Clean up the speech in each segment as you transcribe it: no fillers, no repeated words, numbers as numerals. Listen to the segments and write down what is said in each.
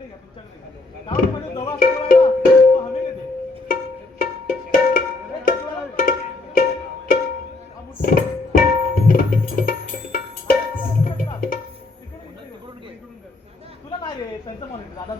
इकडे घ्या तुमच्याकडे घ्या. जाऊ म्हणजे जवळ असतो ना हमी घेते. तुला काय रे त्यांचं म्हणून दादा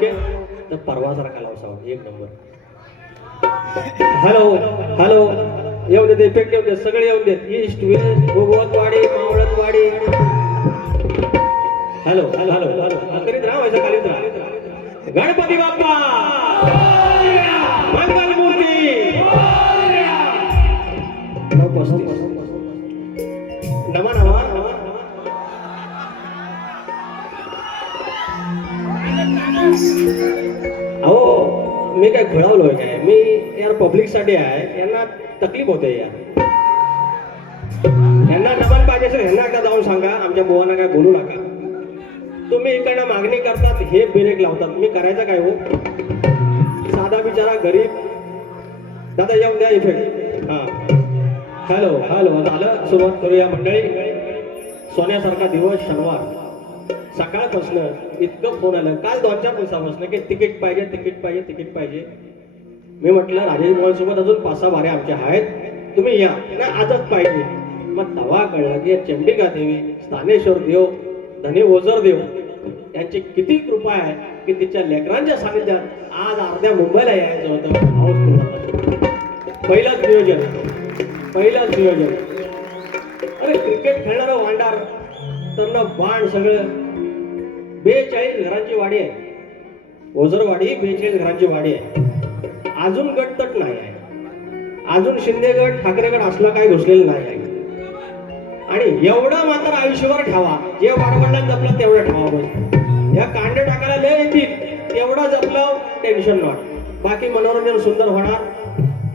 ओके तर परवासारखा लाव साऊंड एक नंबर. हॅलो हॅलो येऊ देत इफेक्ट येऊ देत सगळे येऊ देत ईस्ट वेस्ट भोगवतवाडी मावळतवाडी. हॅलो हॅलो हॅलो हॅलो करीत राहा व्हायचं खालीच राहा. गणपती बाप्पा मंगल मूर्ती 9:35 नमा नमा अहो मी काय घडवलोय काय मी यार पब्लिक साठी आहे यांना तकलीफ होते यार. यांना नमन पाहिजे असेल ह्यांना एकदा जाऊन सांगा आमच्या बुवांना काय बोलू नका. तुम्ही इकडनं मागणी करतात हे ब्रेक लावतात मी करायचं काय हो. साधा बिचारा गरीब दादा येऊन द्या इफेक्ट. हा हॅलो हॅलो झालं सुरुवात करूया मंडळी. सोन्यासारखा दिवस शनिवार सकाळपासून इतकं फोन आलं काल 2-4 दिवसापासून की तिकीट पाहिजे तिकीट पाहिजे तिकीट पाहिजे. मी म्हटलं राजेश मोहनसोबत अजून 5-6 वारे आमच्या आहेत तुम्ही या ना आजच पाहिजे. मग तवा कळलं की चंडिका देवी स्थानेश्वर देव धनी ओझर देव यांची किती कृपा आहे की तिच्या लेकरांच्या सानिध्यात आज अर्ध्या मुंबईला यायचं होतं. पहिलंच नियोजन. अरे क्रिकेट खेळणारं वांडार तर ना बाण सगळं 42 घरांची वाडी आहे. ओझरवाडी 42 घरांची वाडी आहे. अजून गट तट नाही आहे. अजून शिंदेगड ठाकरेगड असला काही घुसलेला नाही आहे. आणि एवढं मात्र आयुष्यभर ठेवा जे वाडवंडात जपलं तेवढं ठेवा. बस या कांडे टाकायला लय येतील तेवढं जपलं टेन्शन नॉट. बाकी मनोरंजन सुंदर होणार.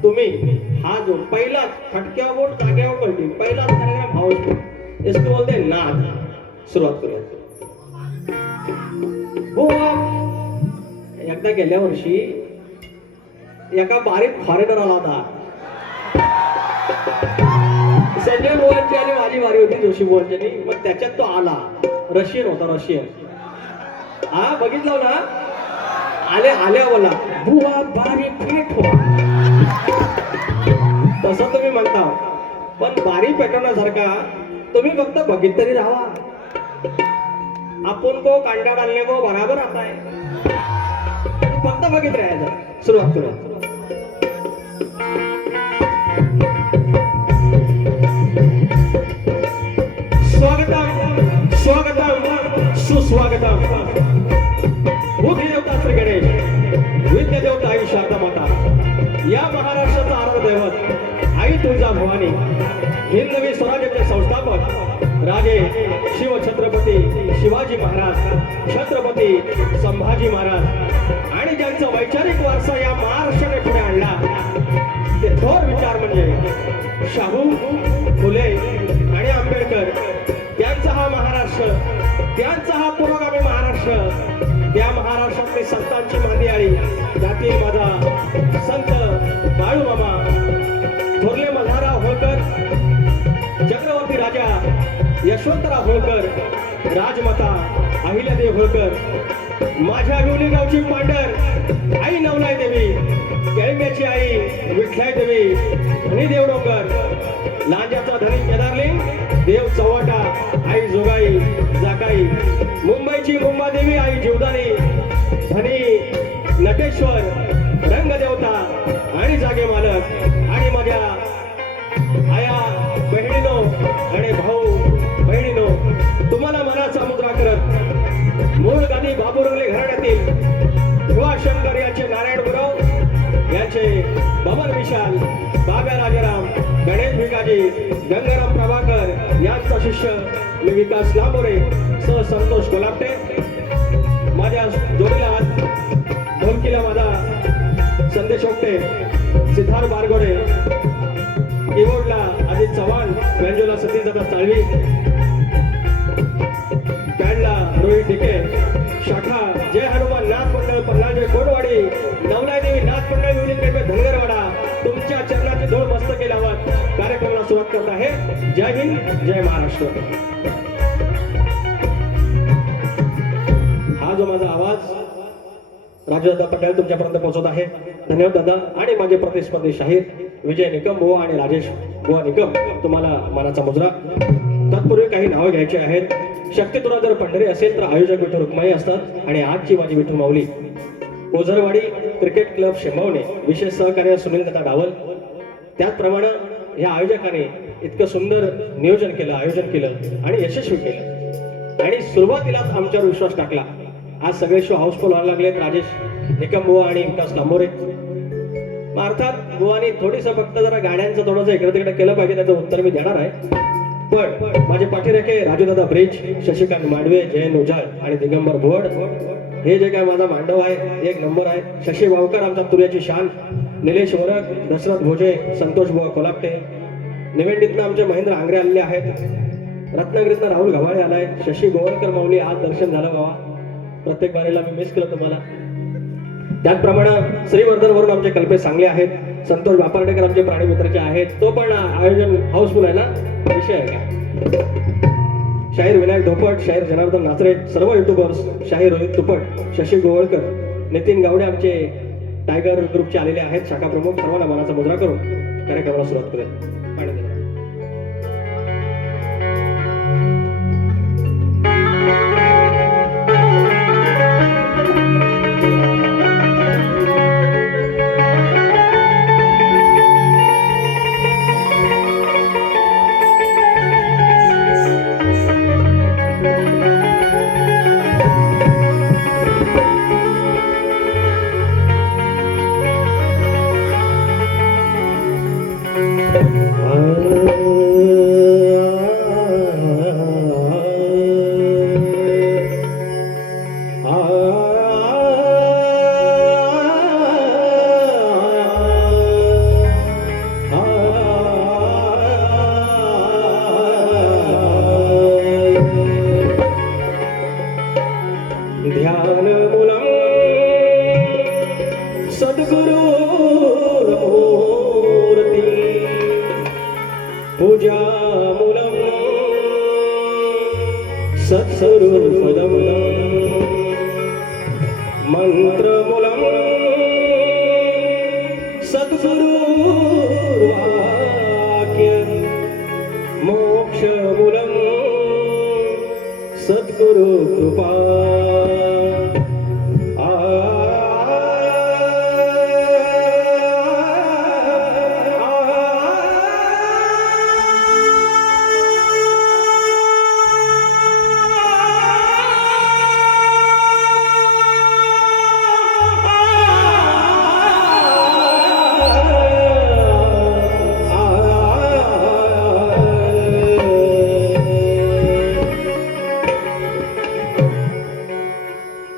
तुम्ही हा जो पहिलाच फटक्या बोट जाग्यावर पडली पहिलाच कार्यक्रम हाऊस इसको बोलते नाद. सुरुवात करूया. हो एकदा गेल्या वर्षी एका बारीक फॉरेनर आला होता. संजय मोहनची आणि माझी वारी होती जोशी मोहनची. मग त्याच्यात तो आला. रशियन होता रशियन. हा बघितलं ना आल्या बोला बुवा बारी पेट हो तसं तुम्ही म्हणता. पण बारी पेटवण्यासारखा तुम्ही फक्त बघित तरी राहा. आपण को कांड्या डालने को बराबर आता है. फक्त बघित राहायचं. सुरुवात करूया. स्वागतम सुस्वागतम. बुद्धी देवता श्री गणेश विद्या देवता आई शारदा माता या महाराष्ट्राचा आराध्य दैवत आई तुळजा भवानी हिंदवी स्वराज्याचे संस्थापक राजे शिव छत्रपती शिवाजी महाराज छत्रपती संभाजी महाराज आणि ज्यांचा वैचारिक वारसा या महाराष्ट्राने पुढे आणला ते थोर विचार म्हणजे शाहू फुले आणि आंबेडकर. त्यांचा हा महाराष्ट्र त्यांचा हा पुरोगामी महाराष्ट्र त्या महाराष्ट्रातली संतांची मांदियाळी त्यातील माझा संत बाळूमामा थोरले मल्हारराव होळकर चक्रवर्ती राजा यशवंतराव होळकर राजमाता अहिल्यादेवी होळकर माझ्या विवली गावची पांढर आई नवलाई देवी केळंब्याची आई विठ्ठलाई देवी धनी देवडोंगर लांजाचा धनी केदारलिंग देव चव्हाटा आई जोगाई जाकाई मुंबईची मुंबादेवी आई जीवदानी धनी नटेश्वर रंगदेवता आणि जागे मालक आणि माझ्या आया बहिणीनो आणि भाऊ बहिणीनो तुम्हाला मनाचा मुद्रा करत मूळ गादी बाबुरंगले घराण्यातील शिवाशंकर यांचे नारायण गुरव यांचे बबन विशाल बाब्या राजाराम गणेश भिकाजी गंगाराम प्रभाकर यांचा शिष्य मी विकास लांबोरे सह संतोष कोलापटे. माझ्या जोडीला ढोलकीला माझा संदेश ओपटे सिद्धार्थ बारगोडे कीबोर्डला अजित चव्हाण बँजोला सतीशदादा चाळवी बँडला रोहित टिके शाखा जय हनुमान नाथ मंडळ पन्नाजे कोटवाडी नवलादेवी नाथ मंडळ विलीन पेठे धनगरवाडा तुमच्या चरणाची धूळ मस्त केल्यावर कार्यक्रमाला सुरुवात करत आहे. जय हिंद जय महाराष्ट्र. हा जो माझा आवाज राजदादा पटेल तुमच्यापर्यंत पोहोचत आहे. धन्यवाद दादा. आणि माझे प्रतिस्पर्धी शाहीर विजय निकम बुवा आणि राजेश बुवा निकम तुम्हाला मानाचा मुजरा. तत्पूर्वी काही नावं घ्यायची आहेत. शक्ती तुला जर पंढरी असेल तर आयोजक विठू रुक्माई असतात आणि आजची माझी विठू माऊली ओझरवाडी क्रिकेट क्लब शेंबवणे विशेष सहकार्य सुनील दादा डावल. त्याचप्रमाणे ह्या आयोजकाने इतकं सुंदर नियोजन केलं, आयोजन केलं आणि यशस्वी केलं आणि सुरुवातीलाच आमच्यावर विश्वास टाकला. आज सगळे शो हाऊसफुल व्हायला लागलेत. राजेश निकम बुवा आणि विकास लांबोरे. अर्थात बुवानी थोडीसं फक्त जरा गाण्यांचं थोडंसं इकडे तिकडे केलं पाहिजे, त्याचं उत्तर मी देणार आहे. पण माझे पाठीरेखे राजूदादा ब्रिज, शशिकांत मांडवे, जयंत उजाळ आणि दिगंबर भोड हे जे काय माझा मांडव आहे एक नंबर आहे. शशी वावकर आमच्या तुर्याची शान, निलेश वरक, दशरथ भोजे, संतोष बुवा कोलापटे, निवेंडीतनं आमचे महेंद्र आंग्रे आलेले आहेत, रत्नागिरीतनं राहुल गव्हाळे आलाय, शशी गोवळकर माऊली आज दर्शन झालं बाबा, प्रत्येक बारीला मी मिस केलं तुम्हाला. त्याचप्रमाणे श्रीवर्धनवरून आमचे कल्पेश सांगले आहेत, संतोष वापार्डेकर आमचे प्राणी मित्राचे आहेत. तो पण आयोजन हाऊसफुल आहे ना, विषय आहे का. शाहीर विनायक धोपट, शाहीर जनार्दन नाचरे, सर्व युट्यूबर्स, शाहीर रोहित तुपट, शशी गोवळकर, नितीन गावडे आमचे टायगर ग्रुपचे आलेले आहेत शाखा प्रमुख. सर्वांना मनाचा मुद्रा करून कार्यक्रमाला सुरुवात करूया. पाणी द्या. मंत्रमूलम सद्गुरु वाक्य मोक्षमूलम सद्गुरु कृपा.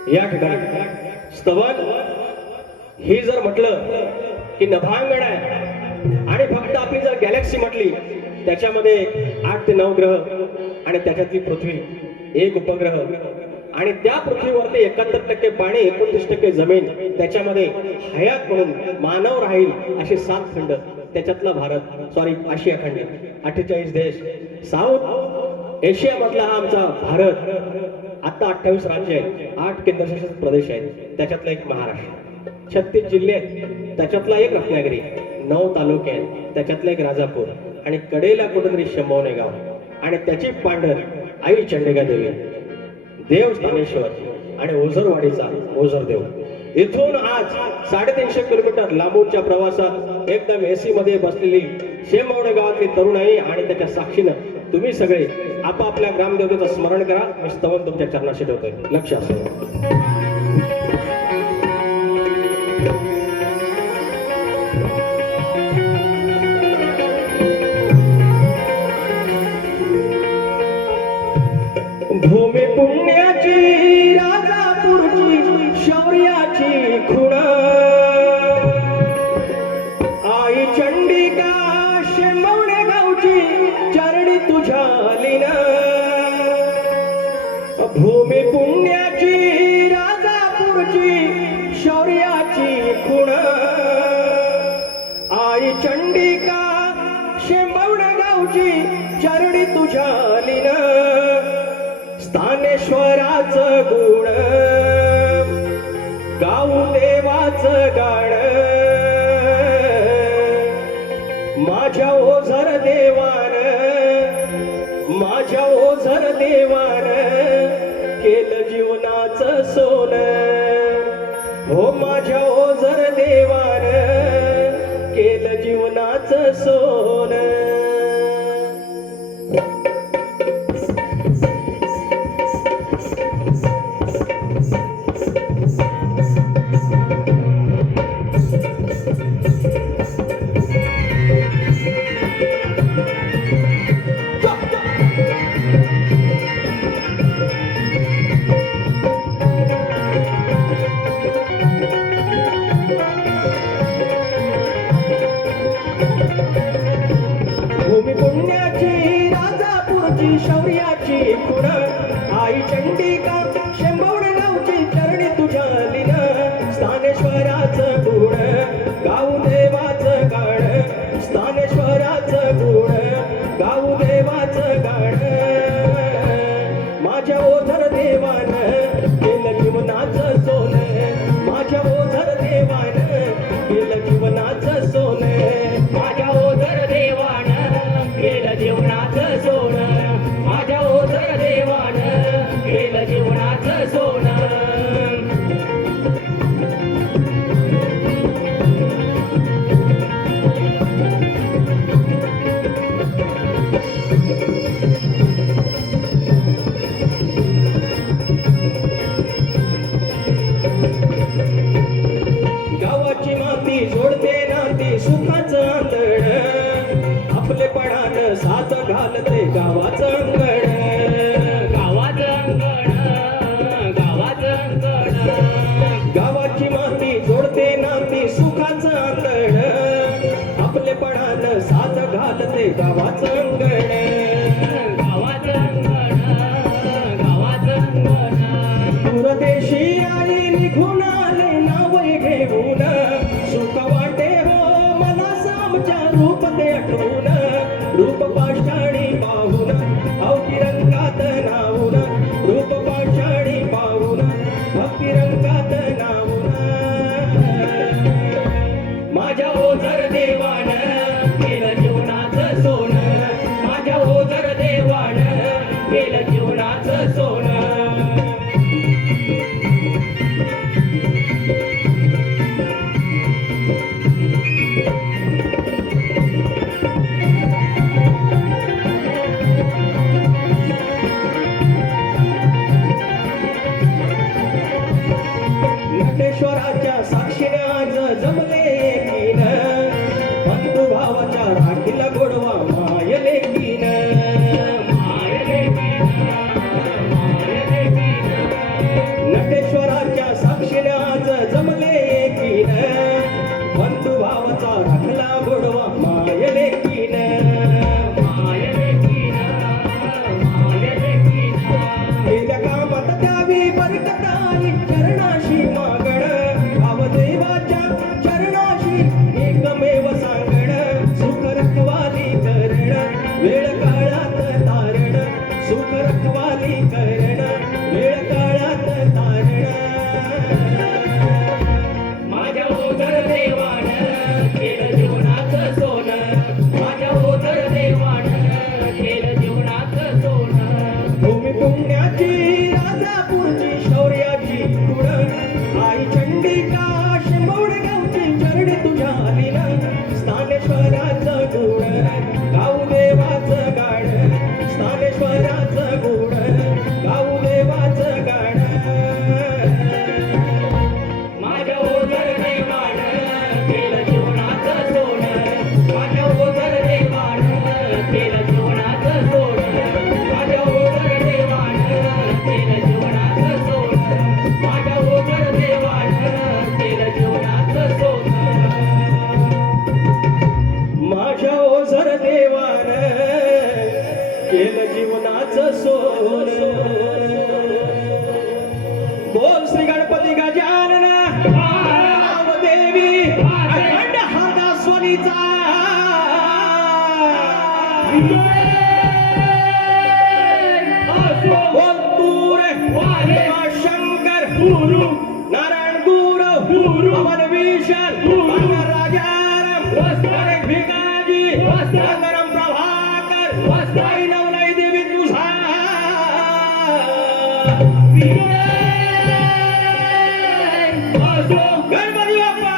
या ठिकाणी स्तवन ही जर म्हटलं की नभांगण आहे आणि फक्त आपली जर गॅलेक्सी म्हटली त्याच्यामध्ये 8 ते 9 ग्रह आणि त्याच्यातली पृथ्वी एक उपग्रह आणि त्या पृथ्वीवरती 71% पाणी 29% जमीन त्याच्यामध्ये हयात म्हणून मानव राहील असे 7 खंड त्याच्यातला भारत सॉरी आशिया खंड 48 देश साऊथ एशिया मधला हा आमचा भारत आता 28 राज्य आहेत 8 केंद्रशासित प्रदेश आहेत त्याच्यातला एक महाराष्ट्र 36 जिल्हे आहेत त्याच्यातला एक रत्नागिरी 9 तालुके आहेत त्याच्यातला एक राजापूर आणि कडेला कुठेतरी शंभवणे गाव आणि त्याची पांढर आई चंडिका देवी देव स्थानेश्वर आणि ओझरवाडीचा ओझरदेव. इथून आज 350 किलोमीटर लांबूनच्या प्रवासात एकदम एसी मध्ये बसलेली शेंबवणे गावातली तरुणाई आणि त्याच्या साक्षीनं तुम्ही सगळे आपापल्या ग्रामदेवतेचं स्मरण करा. मी स्तवन तुमच्या चरणाशी ठेवतोय. लक्ष असो. भूमी पुण्याची राजापूरची शौर्याची खुण आई चंडिका शेंबवणे गावची चरणी तुझ्या लीन. भूमी पुण्याची राजापूरची शौर्याची खुण आई चंडिका शेंबवणे गावची चरणी तुझ्या लीन. स्थानेश्वराचं गुण गाऊ देवाचं गाण माझ्या ओझर देवान माझ्या ओझर देवान भूमी पुण्याची राजापूरची शौर्याची खुण आई चंडिका शेंबवड गावची चरणी तुझ्या लीन स्थानेश्वराचं गुण गाऊ देवाचं गाण स्थानेश्वराचं गुण गाऊ देवाचं गाण माझ्या ओझर देवान केलं जीवनाचं सोनं माझ्या ओझर देवान केलं जीवनाचं सोनं माझ्या ओझर देवान केलं जीवनाचं सोनं माझ्या ओझर देवान केलं जीवनाचं सोनं गावाची माती जोडते नाती सुखाचं आंधळ आपले पडान साथ घालते गावाचं अंगण गावाचं अंगण गावाचं अंगण गावाची माती जोडते नाती सुखाचं आंधळ आपले पडान साथ घालते गावाचं अंगण गावाचं अंगण गावाचं अंगण दूरदेशी आई निघून आले नावय घेऊन सुख वाटे हो मला सामच्या रूप ते आठवून रूप पाषाणी पाहून अवती रंगात नावून रूप पाषाणी पाहून भक्ती रंगात नावून माझ्या ओझर देवान केलं जीवनाचं सोनं माझ्या ओझर देवान केलं जीवनाचं सोनं नटेश्वराच्या साक्षीने आज जमले एकीन बंधू भावाच्या राखीला गोडवा मायले कीन नटेश्वराच्या साक्षीने आज जमले एकीन बंधू भावाचा राखला गोडवा मायले कीन गेल्या कामात द्यावी बरकताई चरणाशी मागण भावदेवाच्या चरणाशी एकमेव सांगण सुख रखवाली करण वेळ काळात तारण सुख रखवाली करण वेळ काळात तारण माझ्या ओझर देवान केलं जीवनाचं सोनं माझ्या ओझर देवान केलं जीवनाचं सोनं भूमी पुण्याची राजापूरची शौर्याची खुण आई चंडिका शेंबवड गावची चरणी तुझ्या लीन स्थानेश्वराचं गुण गाऊ देवाचं गाण स्थानेश्वराचं गुण गाऊ देवाचं गाण माझ्या ओझर देवान केलं जीवनाचं सोनं माझ्या ओझर देवान केलं जीवनाचं सोनं माझ्या ओझर देवान केलं जीवनाचं सोनं माझ्या ओझर देवान केलं जीवनाचं सोनं माझ्या ओझर देवान केलं जीवनाचं सोनं बोल श्री गणपती गजानन देवी अखंड हाता स्वनीचा बोल तूर शंकर नारायण गुरु पवन भीषण राजाराम भिकाजी गंगाराम प्रभाकर नवलाई देवी तुझा गणपती बाप्पा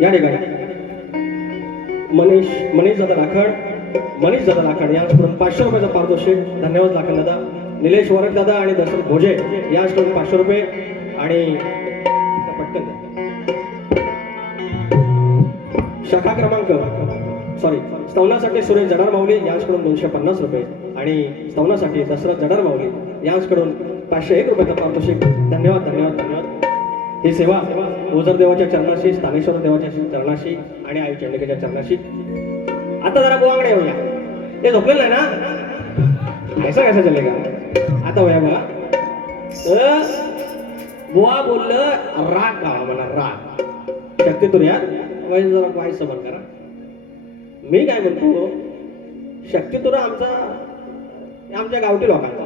या ठिकाणी मनीष दादा लाखड यांच्याकडून 500 रुपयाचं पारितोषिक. धन्यवाद लाखड दादा. निलेश वरक दादा आणि दशरथ भोजे यांच्याकडून 500 रुपये आणि पटकन शाखा क्रमांक स्तवनासाठी सुरेश जडार माऊली यांच्याकडून 250 रुपये आणि स्तवनासाठी दशरथ जडार माऊली यांच्याकडून 501 रुपयाचं पारितोषिक. धन्यवाद. ही सेवा ओझर देवाच्या चरणाशी, स्थानेश्वर देवाच्या चरणाशी आणि आई चंडिकेच्या चरणाशी. आता जरा बुवाकडे येऊया. ते झोपलेलं आहे ना, कैसा चलेगा. आता वया बघा. बुवा बोललं राग गावा म्हणा, राग. शक्ती तुर यार जरा वाईस समन करा. मी काय म्हणतो, शक्ती तुरा आमच्या गावठी लोकांचा,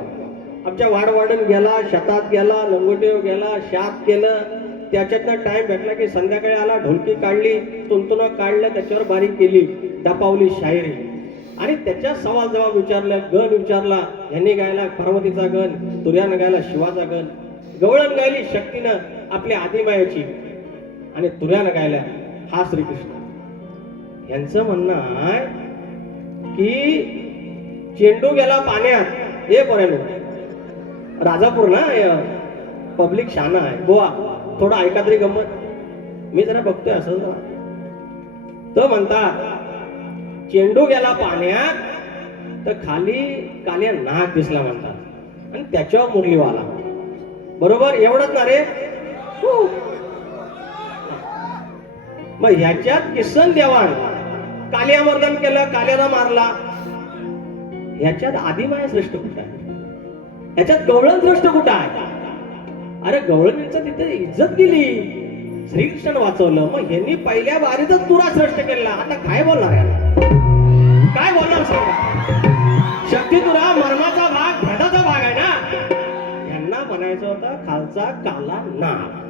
आमच्या वाडवाडून गेला, शेतात गेला, लंगोटीवर गेला, शात केलं, त्याच्यातनं टाइम भेटला की संध्याकाळी आला, ढोलकी काढली, तुंतुनं काढलं, त्याच्यावर बारीक केली, डपावली शायरी आणि त्याच्या सवाल जवाब विचारलं, गण विचारला. यांनी गायला पार्वतीचा गण, तुर्यानं गायला शिवाचा गण, गवळण गायली शक्तीनं आपल्या आदिमायाची आणि तुर्यानं गायला हा श्रीकृष्ण. यांचं म्हणणं आहे की चेंडू गेला पाण्यात, हे पर्यंत राजापूर ना पब्लिक शाना आहे गोवा, थोडं ऐका तरी गंमत. मी जरा बघतोय असं जरा. तो म्हणतात चेंडू गेला पाण्यात तर खाली काल्या नाग दिसला म्हणतात आणि त्याच्यावर मुरली वाला. बरोबर एवढंच ना रे. मग ह्याच्यात किसन देवाण कालिया मर्दन केलं, काल्याला मारला. ह्याच्यात आदिमाया श्रेष्ठ कुठं आहे, ह्याच्यात गवळण श्रेष्ठ कुठं आहे. अरे गवळणींचं तिथे इज्जत गेली, श्रीकृष्ण वाचवलं. मग यांनी पहिल्या बारीतच तुरा श्रेष्ठ केला. आता काय बोलणार याला, काय बोलणार सांगा. शक्ती तुरा मर्माचा भाग, भेदाचा भाग आहे ना. यांना म्हणायचं होतं खालचा काला नाग,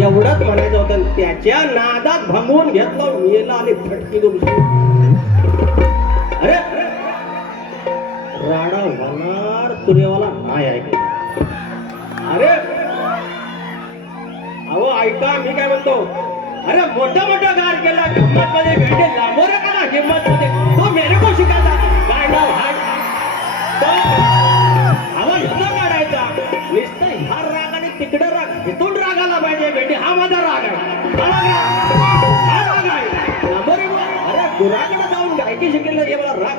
एवढंच म्हणायचं होतं. त्याच्या नादात भंगवून घेतलं, मेला आली फटकी दोन. अरे राडा होणार तुरेवाला नाही ऐक. अरे अहो ऐका, मी काय म्हणतो. अरे मोठा गार केला, गंमत मध्ये भेटे लांबोरे करा हिम्मत मध्ये. तो मेरे को शिकायचा काय नाव हाय तो आवाज ह्याला काढायचा. नुसतं ह्या रागाने तिकडे राग, इथून रागाला पाहिजे भेटे. हा माझा राग आहे, हा राग आहे लांबोरे. अरे गुराकडे जाऊन गायकी शिकेल हे मला राग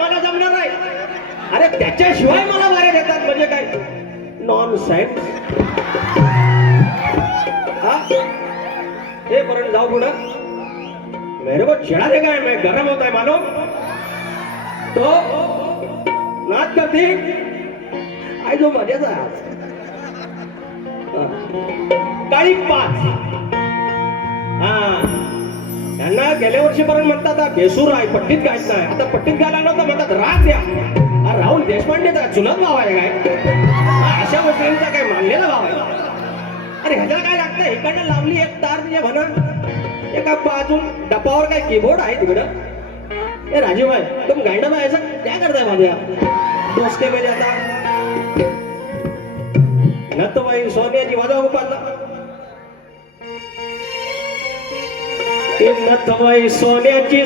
मला जमणार नाही. अरे त्याच्याशिवाय मला वारे देतात म्हणजे काय नॉन सायन्स. हे पर्यंत जाऊ पुढं. मेरे को चिड़ा देगा, मैं गरम होता है मालूम. तो नाच करते आई जो मजेचा आहे. काळी 5 यांना गेल्या वर्षीपर्यंत म्हणतात बेसूर आहे, पट्टीत गायचं आहे. आता पट्टीत गायला नव्हतं म्हणतात राग द्या. राहुल देशपांडेचा चुलत भाव आहे काय, अशा गोष्टींचा काय मानलेला भाव आहे. अरे ह्याच्याला काय लागतं, इकडनं लावली एक तार म्हणजे म्हणा एका बाजून डपावर काय कीबोर्ड आहे तिकडं. ए राजीव भाई तुम गांडा भाई ऐसा क्या करताय माझ्या दोस्ते में जाता नत भाई सोन्याची वाजा उपासना. नत भाई सोन्याची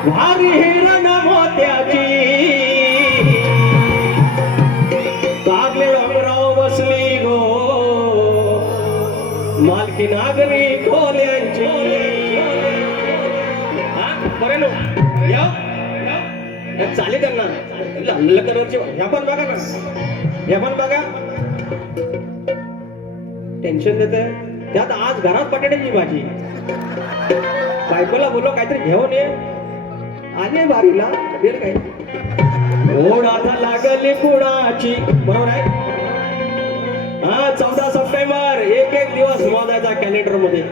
भारी हिरण मोत्याची कारले डोंगराव बसली गो मालकी नागरी खोल्यांची. बरं नो चालेल त्यांना लाल कलरची. ह्या पण बघा ना, ह्या पण बघा टेन्शन देते. त्यात आज घरात बटाट्याची भाजी. बायकोला बोललो काहीतरी घेऊन ये, आले बारीला बेर काय ओढाथा लागली कुणाची. बरोबर आहे. हा 14 सप्टेंबर एक दिवस मोजायचा कॅलेंडर मध्ये.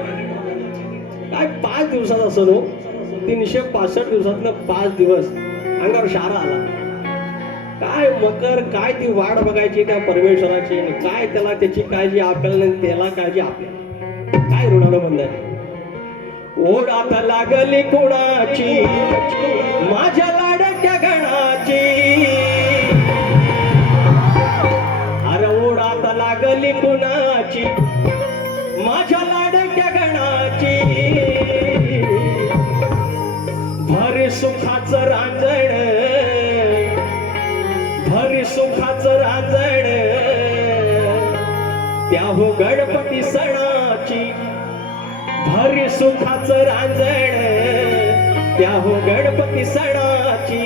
काय 5 दिवसाचा सण हो. 365 दिवसातलं 5 दिवस अंगावर शारा आला. काय मकर, काय ती वाट बघायची त्या परमेश्वराची, काय त्याला त्याची काळजी आपल्याला, त्याला काळजी आपल्याला. काय ऋणानं म्हणताय. ओढात लागली कुणाची माझ्या लाडक्या गणाची. अरे ओढात लागली कुणाची माझ्या हो गणपती सणाची भरी सुखाचं रांजण त्या हो गणपती सणाची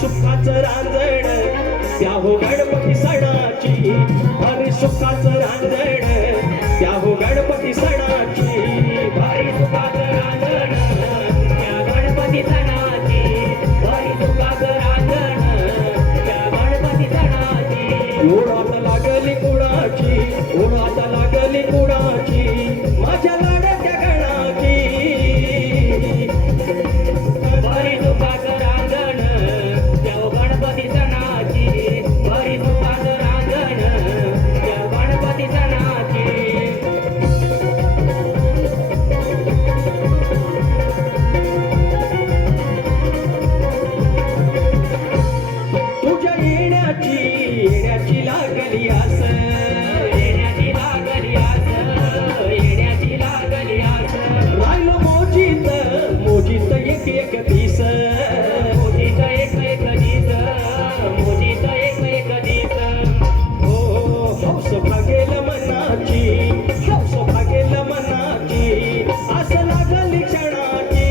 सुखाचं रांजण त्या हो गणपती सणाची भारी सुखाचं रांजण त्या हो गणपती सणाची भारी सुखाचं रांजण त्या गणपती सणाची भारी सुखाचं रांजण त्या गणपती सणाची ओढात लागली कुणाची ओढात लागली कुणाची माझ्या लाडक्या गणाची भारी सुखाचं रांजण त्या गणपती सणाची भारी सुखाचं रांजण त्या गणपती सणाची तुझ्या येण्याची लागली आस येण्याची लागली आस येण्याची लागली आस राहिलो मोजीत मोजीत एक एक दिस मोदीच एक एक दिस मोदीच एक एक दिस हो हौस भागेल मनाची हौस भागेल मनाची आस लागली क्षणाची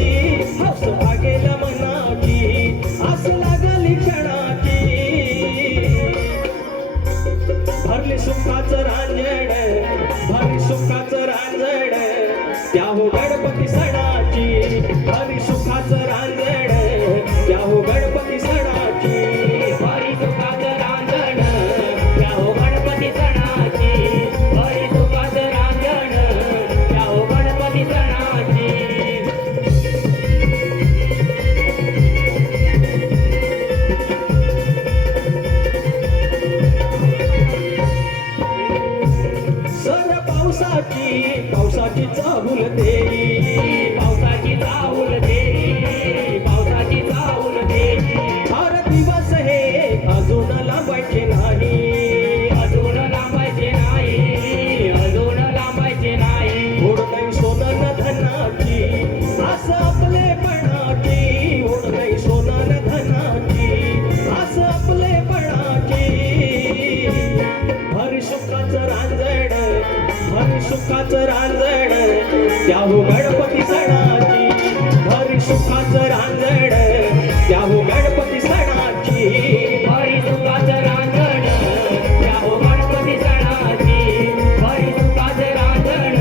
हौस भागेल मनाची आस लागली क्षणाची भरली सुखाचं रांजण भरली सुखाचं रांजण त्या हो गणपती सणाची भरली सुखाचं रांजण त्या हो गणपती सणाची भारी सुखाचं रांजण त्या हो गणपती सणाची भारी सुखाचं रांजण त्या हो गणपती सणाची सर पावसाची चाहूल देई पावसाची चाहूल देई पावसाची चाहूल देई फार दिवस हे अजून लांबायचे नाही अजून लांबायचे नाही अजून लांबायचे नाही ओढ नाही सोनन धनाची असं आपलेपणाची ओढ नाही सोनन धनाची असं आपलेपणाची भरी सुखाचं रांजण भरी सुखाचं रांजण त्या हो गणपती सणाची भरी सुखाचं रांजण त्या हो गणपती सणाची भारी सुखाचं रांजण त्या हो गणपती सणाची भारी सुखाचं रांजण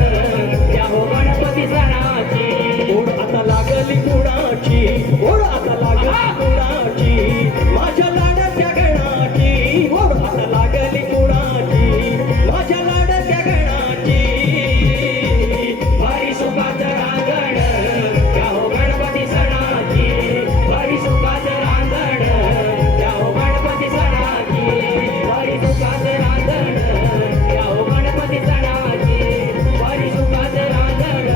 त्या हो गणपती सणाची ओढ आता लागली कुणाची ओढ आता लागली कुणाची माझ्या लाडक्या गणाची ओढ आता लागली कुणाची माझ्या लाडक्या गणाची भारी सुखाचं रांजण त्या हो गणपती सणाची भारी सुखाचं रांजण त्या हो गणपती सणाची भारी सुखाचं रांजण त्या हो गणपती सणाची भारी सुखाचं रांजण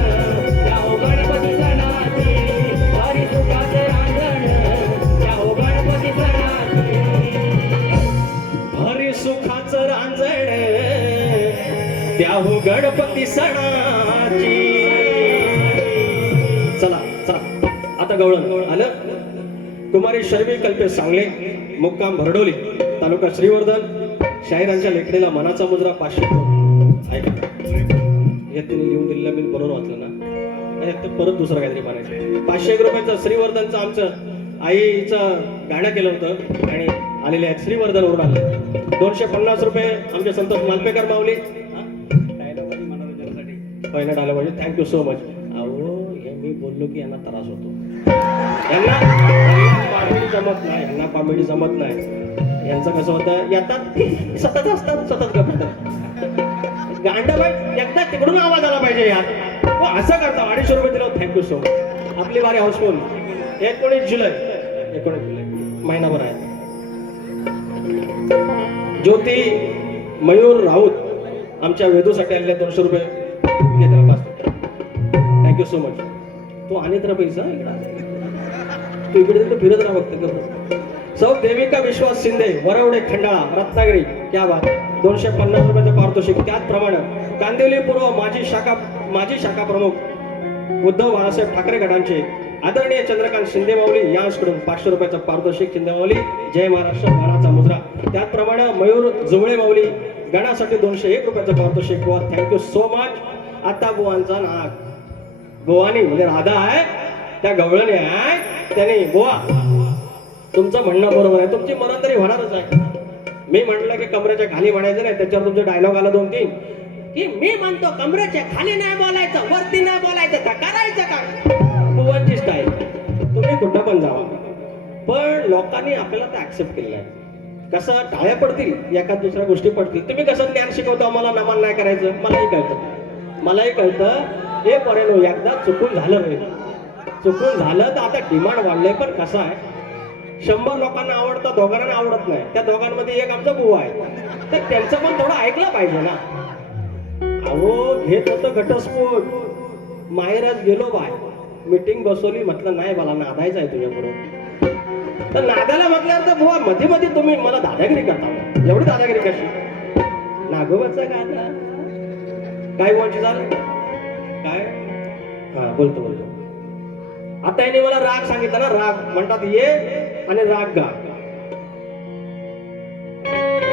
त्या हो गणपती सणाची भारी सुखाचं रांजण त्या हो गणपती सणाची भरी सुखाचं रांजण त्या हो गणपती सणाची चला चला आता गवळण आलं कुमारी शर्वी कल्पेश सांगले मुक्काम भरडोली तालुका श्रीवर्धन शाहिरांच्या लेखणीला मनाचा मुजरा 500 ऐका हे तुम्ही लिहून दिलेलं मी बरोबर वाचलं ना नाही तर परत दुसरं काहीतरी म्हणायचं 500 रुपयाचं श्रीवर्धनचं आमचं आईचं गाणं केलं होतं आणि आलेले आहेत श्रीवर्धनवरून आले 250 रुपये आमचे संतोष मालपेकर माऊली पहिल्यात आलं पाहिजे थँक्यू सो मच अहो हे मी बोललो की यांना त्रास होतो यांना कॉमेडी जमत नाही यांना कॉमेडी जमत नाही यांचं कसं होतं येतात सतत असतात सतत गप्पतात गांडाबाई एकदा तिकडून आवाज आला पाहिजे यार हो असं करता 250 रुपये दिलं थँक्यू सो मच आपली वारी हाऊसफुल 19 जुलै महिनाभर आहे ज्योती मयूर राऊत आमच्या वेदूसाठी आलेले 200 रुपये थँक्यू सो मच तू आणि तर पैसा इकडे तू इकडे तिकडे फिरत राहा फक्त सौ देविका विश्वास शिंदे वरवडे खंडाळा रत्नागिरी क्या बात 250 रुपयाचं पारितोषिक त्याचप्रमाणे कांदिवली पूर्व माजी शाखा प्रमुख उद्धव बाळासाहेब ठाकरे गटांचे आदरणीय चंद्रकांत शिंदे माऊली यांच्याकडून 500 रुपयाचं पारितोषिक शिंदे माऊली जय महाराष्ट्र मानाचा मुद्रा त्याचप्रमाणे मयूर जुमळे माऊली गणासाठी 201 रुपयाचं पारितोषिक बुवा थँक्यू सो मच आता बुवांचा नाक बुवानी म्हणजे राधा आहे त्या गवळणी आहे त्याने बुवा तुमचं म्हणणं बरोबर आहे तुमची मरण तरी होणारच आहे मी म्हटलं की कमरेच्या खाली म्हणायचं नाही त्याच्यावर तुमचे डायलॉग आला 2-3 की मी म्हणतो कमरेच्या खाली नाही बोलायचं वरती नाही बोलायचं का करायचं का बुवांची स्टाईल तुम्ही कुठं पण जावा पण लोकांनी आपल्याला ते ऍक्सेप्ट केलेलं आहे कसं टाळ्या पडतील एका दुसऱ्या गोष्टी पडतील तुम्ही कसं ज्ञान शिकवतो आम्हाला नमन नाही करायचं मलाही कळतं हे पर्यंत एकदा चुकून झालं रे चुकून झालं तर आता डिमांड वाढलंय पण कसं आहे 100 लोकांना आवडतं दोघांना आवडत नाही त्या दोघांमध्ये एक आमचा बुवा आहे तर त्यांचं पण थोडं ऐकलं पाहिजे ना अहो घेत होतं घटस्फोट माहेरात गेलो बाय मीटिंग बसवली म्हटलं नाही मला नादायचं आहे तुझ्याबरोबर तर नादाला म्हटल्यावर तर बुवा मध्ये तुम्ही मला दादागिरी करता एवढी दादागिरी कशी नागोबाचा गाणं काय बोलायचं झालं काय हा बोलतो आता याने मला राग सांगितला ना राग म्हणतात ये आणि राग गा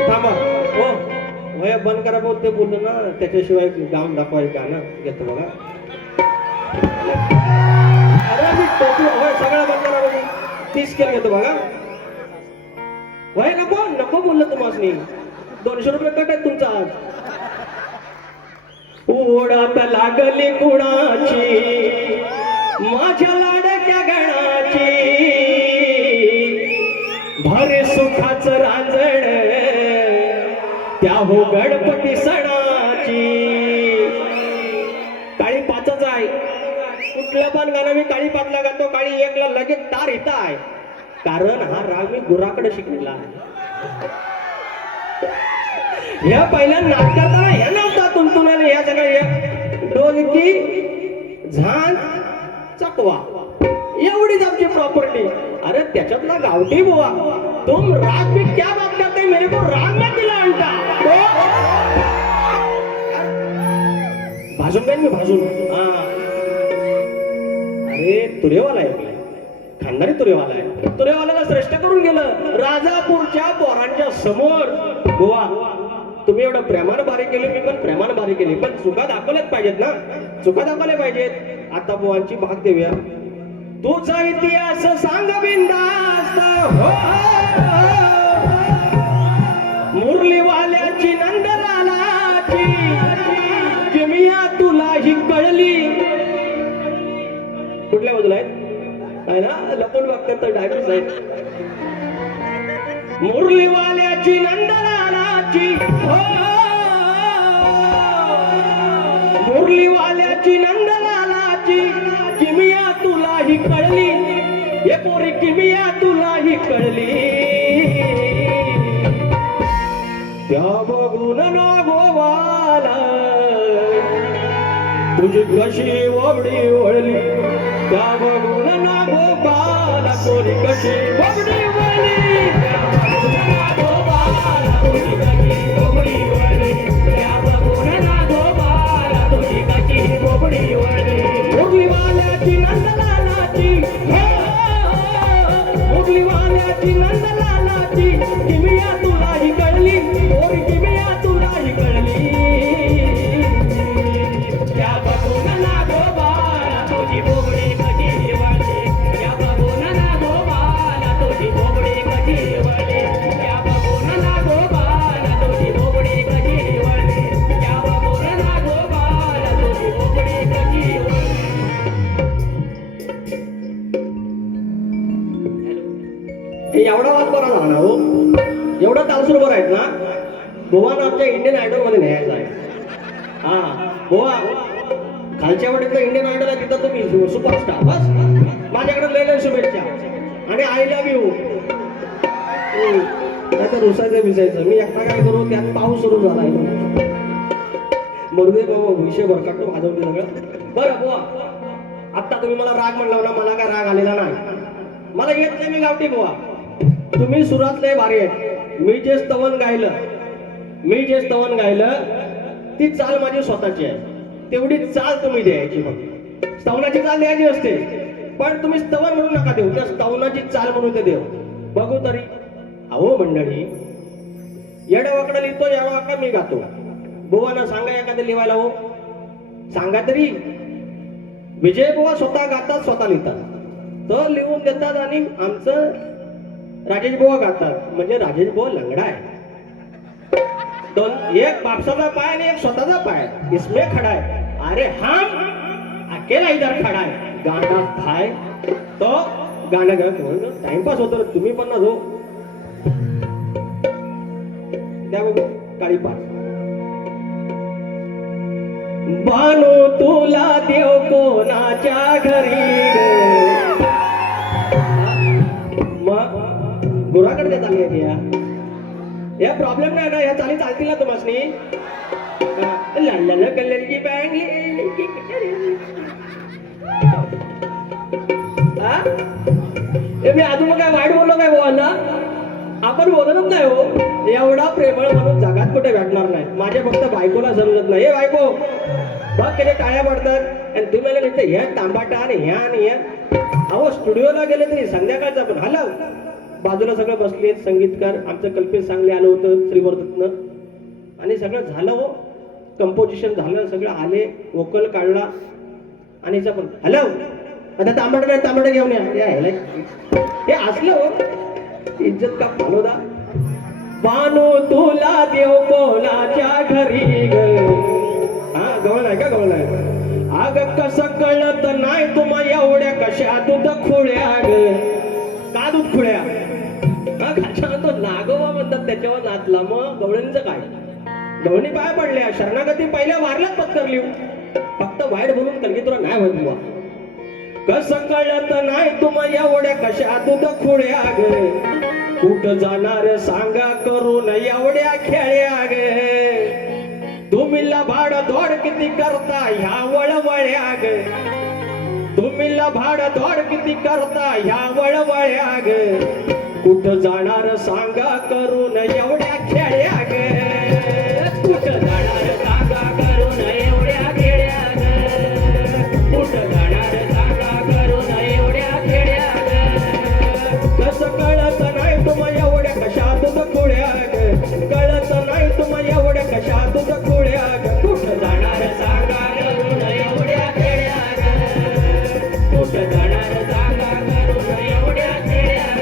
थांबा हो वय बंद करा बोल ते बोललो ना त्याच्याशिवाय गाऊन दाखवाय गाणं घेतो बघा अरे मी टोपी वय सगळं बंद करा बघा 30 केलं घेतो बघा वय नको बोललं तुम्हाला 200 रुपये कट आहे तुमचा आज ओढात लागली कुणाची माझ्या लाडक्या गणाची भरे सुखाचं रांजण त्या हो गणपती सणाची काळी पाचच आहे कुठलं पण गाणं मी काळी पाचला गातो काळी एकला लगेच तार येत आहे कारण हा राग मी गुराकडे शिकलेला आहे ह्या पहिल्या नाच करताना ह्या नव्हता तुमतुनाने ह्या सगळ्या डोलकी झांज चकवा एवढीच आमची प्रॉपर्टी अरे त्याच्यातला गावठी बुवा तुम राग भी क्या बात करते मेरे को राग मत दिला अंटा भाजून काय मी भाजून अरे तुरेवाला आहे खानदारी तुरेवाला आहे तुरेवाल्याला श्रेष्ठ करून गेलं राजापूरच्या पोरांच्या समोर बुवा तुम्ही एवढं प्रेमानं बारी केली मी पण प्रेमानं बारी केली पण चुका दाखवल्याच पाहिजेत ना चुका दाखवल्या पाहिजेत आता बुवांची भाग देऊया तुझा इतिहास सांग बिंदास्त हो मुरलीवाल्याची नंदलालाची किमिया तुला ही कळली कुठल्या बाजूला आहे ना लपून बघतात तर डायरेक्ट आहे मुरलीवाल्याची नंदलालाची हो मुरलीवाल्याची नंदलालाची किमिया तुला ही कळली हे पोरी किमिया तुला ही कळली त्या बघून नागोवाला तुझी कशी ओबडी वळली त्या बघून नागोबाला पोरी कशी ओबडी वळली त्या बघून नागोबाला तुझी कशी ओबडी वळली त्या बघून नागोबाला तुझी कशी ओबडी वळली मुरलीवाल्याची नंदलालाची मुरलीवाल्याची नंदलालाची किमिया तुला ही कळली पोरी किमिया तुला ही कळली त्या बघून नागोबाला तुझी बोबडी कशी वळली त्या बघून नागोबाला तुझी बोबडी कशी वळली त्या बघून नागोबाला तुझी बोबडी कशी वळली त्या बघून नागोबाला तुझी बोबडी कशी वळली एवढा वाद बरा झाला हो एवढा तालसूर बरं आहेत ना, बुवानं आमच्या इंडियन आयडॉल मध्ये न्यायचं आहे. हा बुवा खालच्या वाटेतलं इंडियन आयडॉल आहे तिथं तुम्ही सुपरस्टार. बस माझ्याकडे लय शुभेच्छा आणि आय लव्ह यू. नाही तर रुसायचं बिसायचं मी एकटा काय करू, त्यात पाऊस सुरू झाला आहे. मरुदे बाबा विषय भरकाटतो भाजवते सगळं. बरं बुवा आता तुम्ही मला राग म्हणला ना, मला काय राग आलेला नाही, मला येत नाही, मी गावठी बुवा. तुम्ही सुरात लय भारी आहेत. मी जे स्तवन गायलं ती चाल माझी स्वतःची आहे, तेवढी चाल तुम्ही द्यायची. फक्त स्तवनाची चाल द्यायची असते, पण तुम्ही स्तवन म्हणून नका देऊ, त्या स्तवनाची चाल म्हणून ते देऊ. बघू तरी. अहो मंडळी, येडावाकडा लिहितो यावाकडा मी गातो. बुवांना सांगा एखादं लिहायला. हो सांगा तरी. विजय बुवा स्वतः गातात, स्वतः लिहितात, तर लिहून देतात. आणि आमचं राजेश बुवा गातात, म्हणजे राजेश बुवा लंगडा आहे. दोन, एक बापसाचा पाय आणि एक स्वतःचा पाय, इसमें खडा है. अरे हम अकेला इधर खडा है, गाणं खाय तो गाणं गा. टाइमपास होतो. तुम्ही पण ना जो त्या बघू काळी पाच. बानो तुला देव कोणाच्या घरी, मग गुराकडे ते चालली आहे. या प्रॉब्लेम नाही ना, या चाली चालतील ना तुम्हासनी. लंडन कलरची बँग मी अजून काय वाईट बोललो काय बोला, आपण बोलतच नाही हो. एवढा प्रेमळ म्हणून जगात कुठे भेटणार नाही. माझ्या फक्त बायकोला जमलत नाही. हे बायको बघ किती टाळ्या पडतात आणि तुम्हाला नाही ह्या तांबाटा आणि ह्या आणि ह्या. अहो स्टुडिओला गेले तरी संध्याकाळचा पण हलव. बाजूला सगळं बसले संगीतकार, आमचं कल्पेश सांगले आलं होतं श्रीवर्धतनं, आणि सगळं झालं. हो कंपोजिशन झालं, सगळं आले, वोकल काढला आणि पण हॅलो आता तांबडा घेऊन या. हे असलं हो इज्जत का फालोदा. बानो तुला देव कोणाच्या घरी ग. हा गवळ आहे का, गवळ आहे. अग कसं कळत नाही तुम्हा एवढ्या कशा दूध खुळ्या ग. का दूध खुळ्या, तो नागोबा म्हणतात त्याच्यावर नाचला. मग गवळणीचं काय, गवळणी पाय पडल्या, शरणागती पहिल्या वारल्यात पत्कर लिहू. फक्त वाईट बोलून कलगी तुला नाही होत बुवा. कसं कळत नाही तुम्हा एवढ्या कशा दूध खुळ्या ग. कुठं जाणार सांगा करून एवढ्या खेळ्या ग. तुम्ही भाड धोड किती करता ह्या वळवळ्या ग. तुम्ही भाड धोड किती करता ह्या वळवळ्या ग. कुठं जाणार सांगा करून एवढ्या खेळ्या ग. कुठं जाणार सांगा करून एवढ्या खेळ्या ग. कुठं जाणार सांगा करून एवढ्या खेळ्या ग. कसं कळत नाही तुम्हा एवढ्या कशात खुळ्या ग. कळत नाही तुम्हा एवढ्या कशात खुळ्या ग. कुठं जाणार सांगा करून एवढ्या खेळ्या ग. कुठं जाणार सांगा करून एवढ्या खेळ्या ग.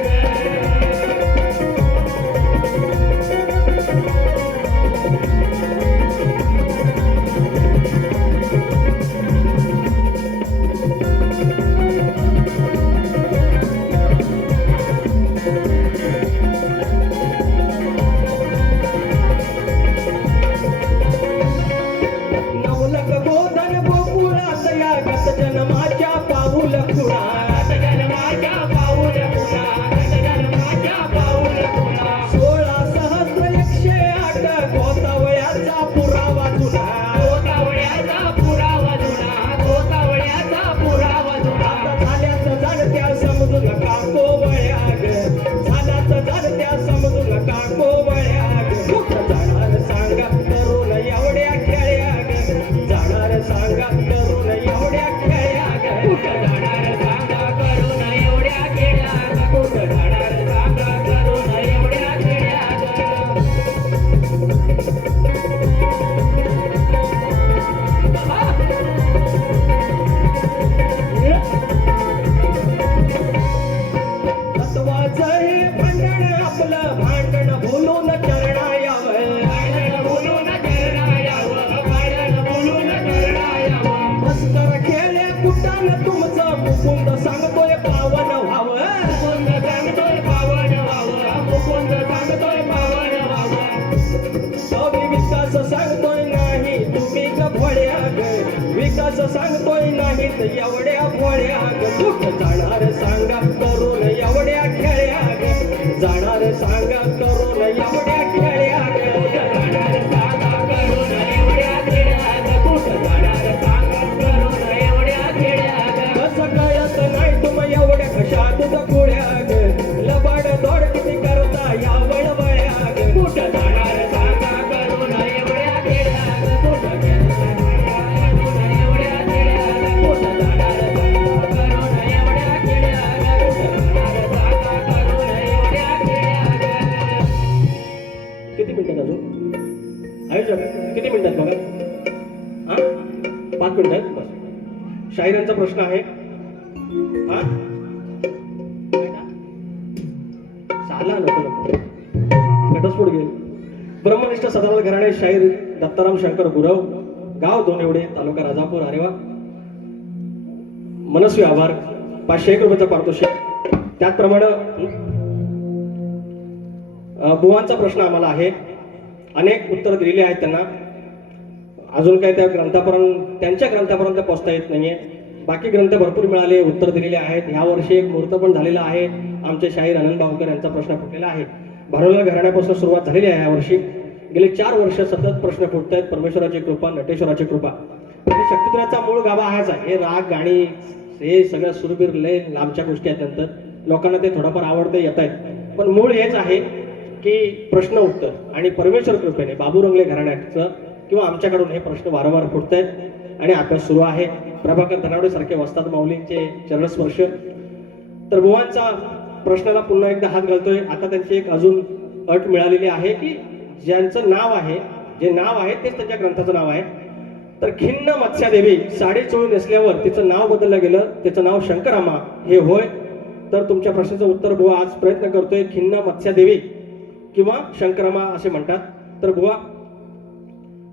नवलक गोधन गोकुळात या गत जन्माच्या पाऊल खुणा. जन्माच्या पाऊल खुणा, जन्माच्या पाऊल खुणा. 16,108 गोतावळ्याचा पुरावा जुना. गोतावळ्याचा पुरावा जुना, गोतावळ्याचा पुरावा जुना. झाल्याच जाणत्या समजू नका कोवळ्या ग. झाल्याच जाणत्या समजू नका कोवळ्या ग. कुठं जाणार सांगा तरुण एवढ्या खेळ्या ग. जाणार सांगा तरुण एवढ्या खेळ्या ग. सांगतोय नाहीत एवढ्या भोळ्या ग कुठं जाणार सांगा करून एवढ्या खेळ्या ग जाणार सांगा करून एवढ्या खेळ्या ग जाणार सांगा करून एवढ्या खेड्या ग कुठं जाणार सांगा करून एवढ्या खेड्या ग कसं कळत नाही तुम एवढ्या कशात दकुळ्या ग लबाड दोड किती करता या वळवळ्या ग कुठं जाणार सांगा करून एवढ्या खेड्या ग कुठं जाणार करून एवढ्या खेड्या ग कुठं जाणार सांगा करून एवढ्या खेड्या ग कुठं जाणार सांगा करून एवढ्या खेड्या ग किती मिनिटात अजून आयुष्य किती मिनिटात बघा हा 5 मिनिट आहेत बस शाहिरांचा प्रश्न आहे हा साला नको घटस्फोट घेईल ब्रह्मनिष्ठ सदानंद घराणे शाहीर दत्ताराम शंकर गुरव गाव दोनएवढे तालुका राजापूर आरेवा मनस्वी आभार 501 रुपयाचं पारितोषिक त्याचप्रमाणे बुवांचा प्रश्न आम्हाला आहे अनेक उत्तर दिलेली आहेत त्यांना अजून काही त्या ग्रंथापर्यंत त्यांच्या ग्रंथापर्यंत पोहोचता येत नाहीये बाकी ग्रंथ भरपूर मिळाले उत्तर दिलेले आहेत ह्या वर्षी एक मुहूर्त पण झालेला आहे आमचे शाहीर आनंद बावकर यांचा प्रश्न फुटलेला आहे भारोला घराण्यापासून सुरुवात झालेली आहे यावर्षी गेले 4 वर्ष सतत प्रश्न फुटत आहेत परमेश्वराची कृपा नटेश्वराची कृपा म्हणजे शक्तिपुराचा मूळ गाभा हाच आहे हे राग गाणी हे सगळं सुरबीर लय लांबच्या गोष्टी आहेत नंतर लोकांना ते थोडंफार आवडतं येत आहेत पण मूळ हेच आहे की प्रश्न उत्तर आणि परमेश्वर कृपेने बाबू रंगले घराण्याचं किंवा आमच्याकडून हे प्रश्न वारंवार फुटत आहेत आणि अभ्यास सुरू आहे प्रभाकर धनावडे सारखे वस्ताद माऊलींचे चरणस्पर्श तर बुवांचा प्रश्नाला पुन्हा एकदा हात घालतोय आता त्यांची एक अजून अट मिळालेली आहे की ज्यांचं नाव आहे जे नाव आहे तेच त्यांच्या ग्रंथाचं नाव आहे तर खिन्न मत्स्यादेवी साडी चोळी नेसल्यावर तिचं नाव बदललं गेलं त्याचं नाव शंकरामा हे होय तर तुमच्या प्रश्नाचं उत्तर बुवा आज प्रयत्न करतोय खिन्न मत्स्यादेवी किंवा शंकरामा असे म्हणतात तर बुवा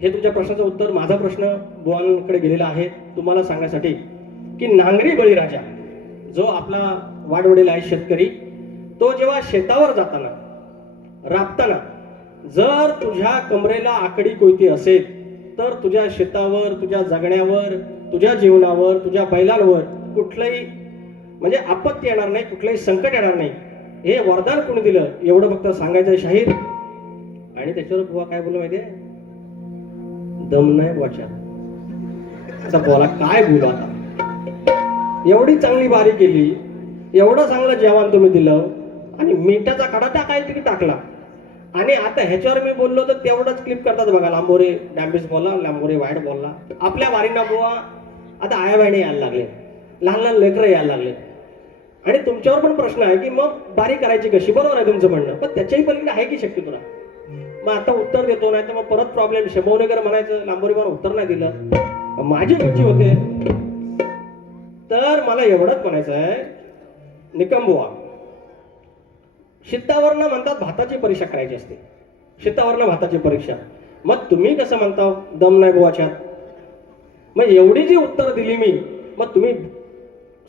हे तुमच्या प्रश्नाचं उत्तर माझा प्रश्न बुवांकडे गेलेला आहे तुम्हाला सांगण्यासाठी की नांगरी बळीराजा जो आपला वाडवडील आहे शेतकरी तो जेव्हा शेतावर जाताना राबताना जर तुझ्या कमरेला आकडी कोयती असेल तर तुझ्या शेतावर तुझ्या जगण्यावर तुझ्या जीवनावर तुझ्या बैलांवर कुठलंही म्हणजे आपत्ती येणार नाही कुठलंही संकट येणार नाही हे वरदान कोणी दिलं एवढं फक्त सांगायचं शाहीर आणि त्याच्यावर बुवा काय बोलू माहितीये दम नाही वाचा आता बोला काय बोलू आता एवढी चांगली बारी केली एवढं चांगलं जेवण तुम्ही दिलं आणि मिठाचा कडा काहीतरी टाकला आणि आता ह्याच्यावर मी बोललो तर तेवढंच क्लिप करतात बघा लांबोरे डॅम्बिस बोलला लांबोरे वाईट बोलला आपल्या वारींना बुवा आता आया बाईने यायला लागले लहान लहान लेकरं यायला लागले आणि तुमच्यावर पण प्रश्न आहे की मग बारी करायची कशी बरोबर आहे तुमचं म्हणणं पण त्याच्याही पलीकडे आहे की शक्य तुला मग आता उत्तर देतो नाही तर मग परत प्रॉब्लेम शंभवनेकर म्हणायचं लांबोरी मला उत्तर नाही दिलं माझी रुची होते तर मला एवढंच म्हणायचं आहे निकमबुवा शित्तावरनं म्हणतात भाताची परीक्षा करायची असते शित्तावरनं भाताची परीक्षा मग तुम्ही कसं म्हणता दम नाही बुवाच्यात मग एवढी जी उत्तर दिली मी मग तुम्ही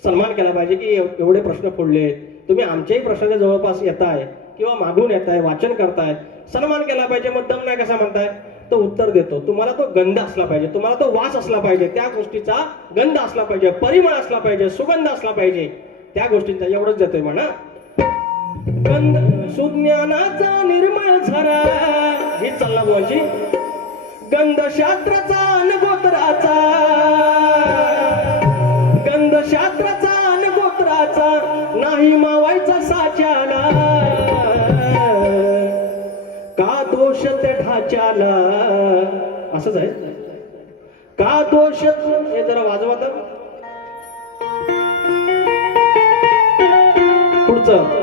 सन्मान केला पाहिजे की एवढे प्रश्न फोडले तुम्ही आमच्याही प्रश्नाच्या जवळपास येताय किंवा मागून येताय वाचन करताय सन्मान केला पाहिजे मग दम नाही कसा म्हणताय तो उत्तर देतो तुम्हाला तो गंध असला पाहिजे तुम्हाला तो वास असला पाहिजे त्या गोष्टीचा गंध असला पाहिजे परिमळ असला पाहिजे सुगंध असला पाहिजे त्या गोष्टींचा एवढंच देतोय म्हणा गंध सुज्ञानाचा निर्मळ झरा ही चालला बुवांची गंधशास्त्राचा अनगोत्राचा गंधशास्त्राचा अनगोत्राचा नाही मावायचा साच्याला का दोष ते ढाच्याला असंच आहे का दोष हे जरा वाजवा तर पुढचं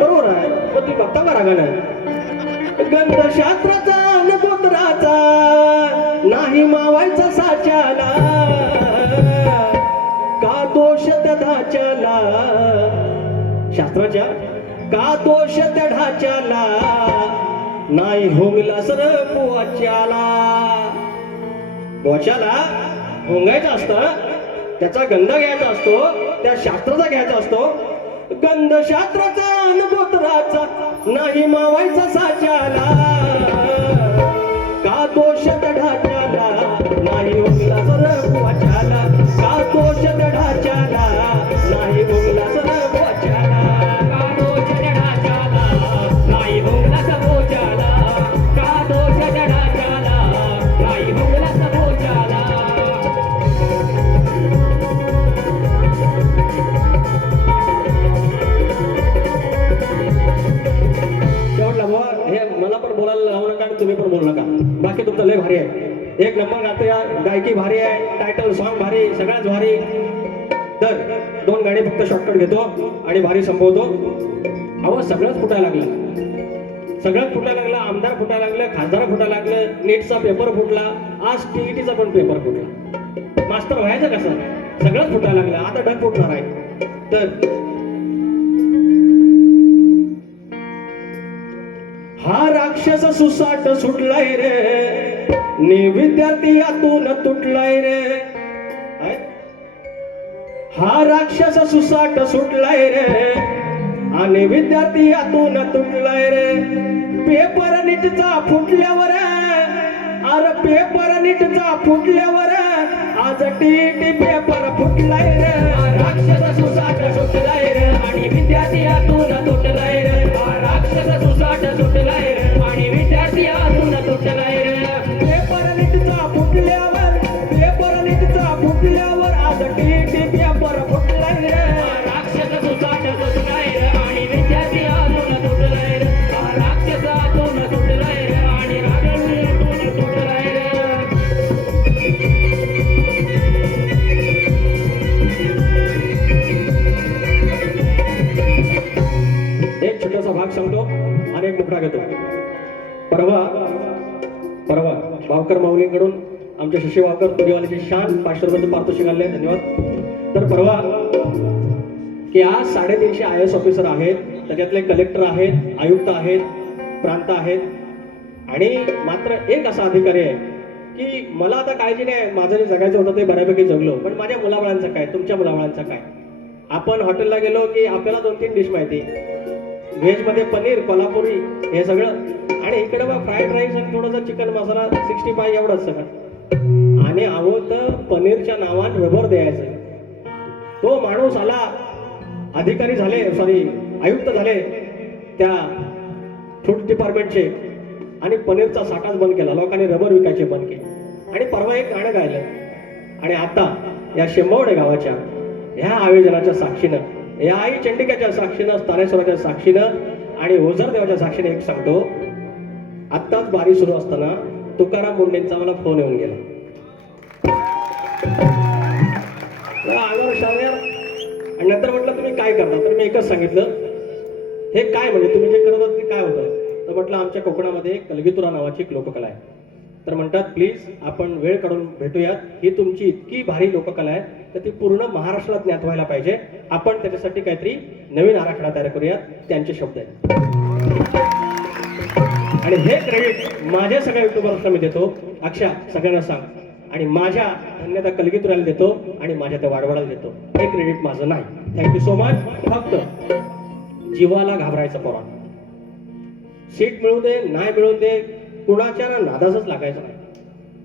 बरोबर आहे पण ती बघता का रागानं गंधशास्त्राचा अनगोत्राचा नाही मावायचा साच्याला का दोष त्या ढाच्याला शास्त्राच्या का दोष त्या ढाच्याला नाही होंगला सर बुवाच्याला बुवाच्याला होंगायचं असतं त्याचा गंध घ्यायचा असतो त्या शास्त्राचा घ्यायचा असतो गंधशास्त्राचा अनगोत्राचा नाही मावायचा साच्याला का दोष त्या ढाच्याला शेवटला बाबा हे मला पण बोलायला लावू नका आणि तुम्ही पण बोलू नका. बाकी तुमचं लय भारी आहे. एक नंबर गाते, गायकी भारी आहे, टायटल सॉन्ग भारी, सगळ्याच भारी. तर 2 गाणी फक्त शॉर्टकट घेतो आणि भारी संपवतो. अहो सगळंच फुटायला लागलं, सगळंच फुटायला लागलं. आमदार फुटायला लागलं, खासदार फुटायला लागलं, नीटचा पेपर फुटला, आज टीईटीचा पण पेपर फुटला. मास्टर व्हायचं कसं? सगळंच फुटायला लागलं. आता डग फुटणार आहे. तर हा राक्षस सुसाट सुटलाय रे, नि विद्यार्थी यातून तुटलाय रे. हा राक्षस सुसाट सुटलाय रे आणि विद्यार्थी यातून तुटलाय रे. पेपर नीटचा फुटल्यावर, अरे पेपर नीटचा फुटल्यावर आज टीटी पेपर फुटलाय रे. राक्षस सुसाट सुटलाय रे आणि विद्यार्थी यातून तुटलाय रे. राक्षस सुसाट सुटलाय रे आणि विद्यार्थी यातून तुटलाय रे. पेपर नीटचा फुटल्यावर, पेपर नीटचा फुटल्यावर आज टीटी पेपर फुटलाय रे. राक्षस सुसाट सुटलाय रे आणि विद्यार्थी यातून तुटलाय रे. राक्षसातून तुटलाय रे आणि राजातून तुटलाय रे. एक छोटासा भाग सांगतो आणि एक मुखडा घेतो. परवा भावकर माऊलींकडून आमच्या शशी वावकर पुरीवाल्याची शान 500 रुपयाचं पारितोषिक आणले. धन्यवाद. तर परवा की आज 350 IAS ऑफिसर आहेत, त्याच्यातले कलेक्टर आहेत, आयुक्त आहेत, प्रांत आहेत आणि मात्र एक असा अधिकारी आहे की मला आता काळजी नाही, माझं जे जगायचं होतं ते बऱ्यापैकी जगलो, पण माझ्या मुलाबाळांचं काय, तुमच्या मुलाबाळांचं काय? आपण हॉटेलला गेलो की आपल्याला 2-3 डिश माहिती, व्हेज मध्ये पनीर, कोल्हापुरी हे सगळं, आणि इकडे बा फ्राईड राईस आणि थोडंसं चिकन मसाला 65 एवढंच सगळं. आणि अहो तर पनीरच्या नावात रबर द्यायचं. तो माणूस आला, अधिकारी झाले, आयुक्त झाले त्या फूड डिपार्टमेंटचे, आणि पनीरचा साठाच बंद केला, लोकांनी रबर विकायचे बंद केले. आणि परवा एक गाणं गायलं. आणि आता या शेंबवडे गावाच्या ह्या आयोजनाच्या साक्षीनं, या आई चंडिकाच्या साक्षीनं, स्थानेश्वराच्या साक्षीनं आणि ओझर देवाच्या साक्षीने एक सांगतो, आत्ताच बारी सुरू असताना तुकाराम मुंडेंचा मला फोन येऊन गेला. अंगावर शाळेवर. आणि नंतर म्हटलं तुम्ही काय करता? तर मी एकच सांगितलं, हे काय म्हणजे तुम्ही जे करत ते काय होतं? तर म्हटलं आमच्या कोकणामध्ये कलगीतुरा नावाची एक लोककला आहे. तर म्हणतात प्लीज आपण वेळ काढून भेटूयात, ही तुमची इतकी भारी लोककला आहे तर ती पूर्ण महाराष्ट्रात ज्ञात व्हायला पाहिजे, आपण त्याच्यासाठी काहीतरी नवीन आराखडा तयार करूयात. त्यांचे शब्द आहेत. आणि हे क्रेडिट माझ्या सगळ्या युट्यूबर्सना मी देतो. अक्षा सगळ्यांना सांग. आणि माझ्या धन्यता कलगीतुराला देतो आणि माझ्या त्या वाडवडाला देतो. हे क्रेडिट माझं नाही. Thank you so much. फक्त जीवाला घाबरायचं पोरा. सीट मिळू दे नाही मिळू दे, कुणाच्या नादासच लागायचं नाही.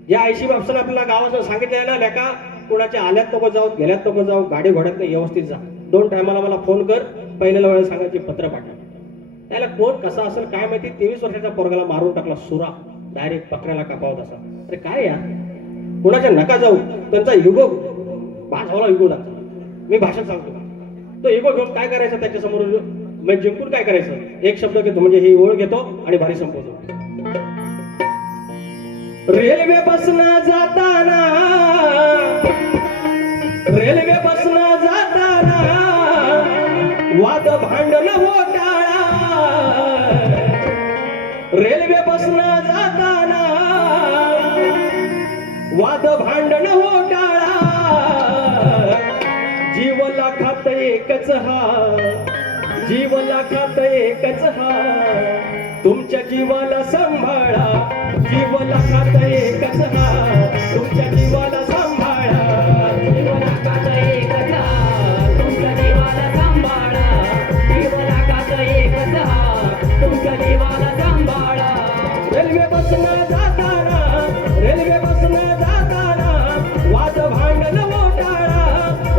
या आयशी बापसानं आपल्याला गावाचं सांगितलं ना, लेका कुणाच्या आल्यात नको जाऊ, गेल्यात नको जाऊ, गाडी घोड्यात नाही, व्यवस्थित जा. 2 टायमाला मला फोन कर, पहिल्याला वेळेला सांगायची पत्र पाठव. त्याला कोण कसा असेल काय माहिती, 23 वर्षाच्या पोरगाला मारून टाकला सुरा, डायरेक्ट पकडायला कापावत असा. अरे काय या, कुणाच्या नका जाऊ, त्यांचा युगो भाजवला युगो लागतो. मी भाषण सांगतो, तो युगो घेऊन काय करायचं त्याच्यासमोर, मी जिंकून काय करायचं? एक शब्द घेतो म्हणजे ही ओळ घेतो आणि भारी संपवतो. रेल्वे बसना जाताना, रेल्वे बसना जाताना वाद भांडण होटाळा, रेल्वे बसना जाताना वाद भांडण होटाळा, जीव लाखात एकच हा, जीव लाखात एकच हा, तुमच्या जीवाला सांभाळा, जीव लाखात एकच हा, तुमच्या जीवाला सांभाळा, जीव लाखात एकच हा, तुमच्या जीवाला सांभाळा, जीव लाखात एकच हा, तुमच्या जीवाला सांभाळा. रेल्वे बसनं जाताना, रेल्वे बसनं जाताना वाद भांडण मोटाळा,